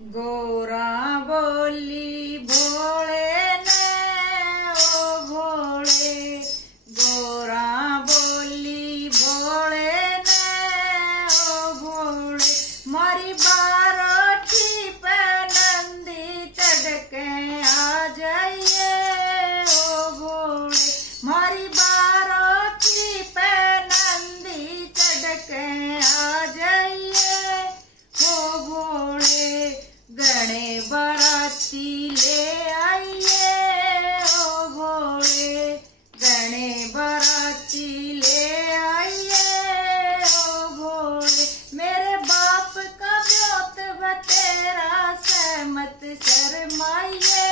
गोरा बोली भोले ने ओ भोले, गोरा बोली भोले ने ओ भोले, मारी बारोठी पे नंदी चढ़ के आ जाइए ओ भोले, मारी बारोठी पे नंदी चढ़ के आ जाइए ओ भोले, गणे बाराती ले आइए ओ भोले, गणे बाराती ले आइए ओ भोले, मेरे बाप का ब्योत बतेरा सहमत शर्माइए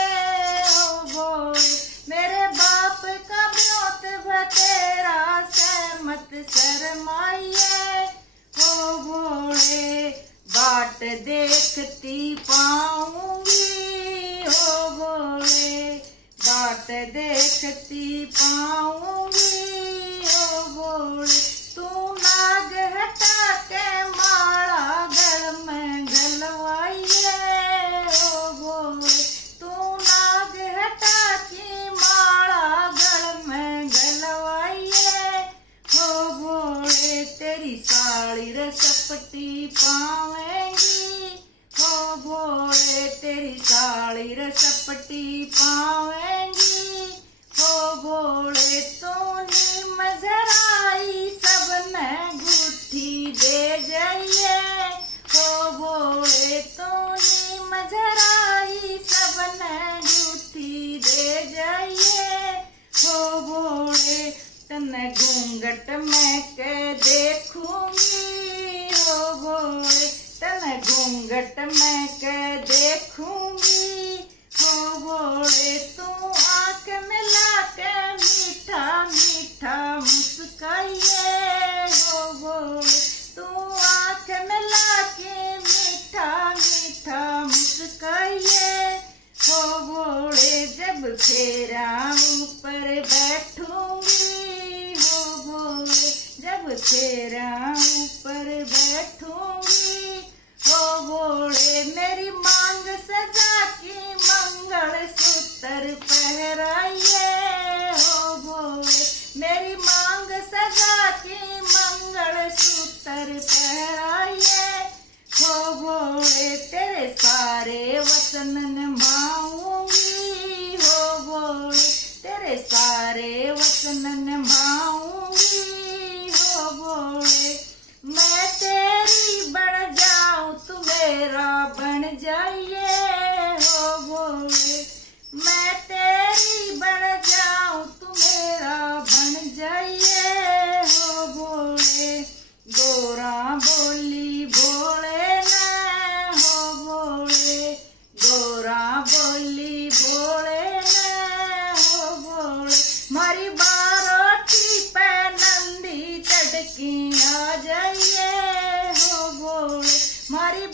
ओ भोले, मेरे बाप का ब्योत बतेरा सहमत शर्माइए ओ भोले, बाट देखती पाऊंगी ओ भोले, बाट देखती पाऊंगी ओ भोले, तू नाग हटा के माला गल में गलवाइए ओ भोले, तू नाग हटा की माला गल में गलवाइए ओ भोले, तेरी साड़ी रे सपटी पावेंगी ओ भोले, तेरी साड़ी रे सपटी पावेंगी ओ भोले, तूने मजराई सबने गुट्ठी दे जाइए ओ भोले, तूने मजराई सबने गुट्ठी दे जाइए ओ भोले, तने घूंघट में के देखूंगी ओ भोले, तने घूंघट में के देखूंगी ओ भोले, तू आंख मिला के मीठा मीठा मुस्काइए ओ भोले, तू आंख मिला के मीठा मीठा मुस्काइए ओ भोले, जब फेरा ऊपर बैठूंगी ओ भोले, जब फेरा ऊपर बैठूंगी ओ भोले, मेरी मांग सजा की मंगल सूत्र पहराइए ओ भोले, मेरी मांग सजा की मंगल सूत्र पहराइए ओ भोले, तेरे सारे वचन निभाऊंगी ओ भोले, तेरे सारे वचन निभाऊंगी ओ भोले, मैं तेरी बन जाऊं तू मेरा बन जाइए ओ भोले, मैं तेरी बन जाऊं तू मेरा बन जाइए ओ भोले, गोरा बोली भोले ने हो भोले, गोरा बोली भोले ने हो भोले, मारी बारोठी पे नंदी चढ़ की आ जाइए हो भोले, मारी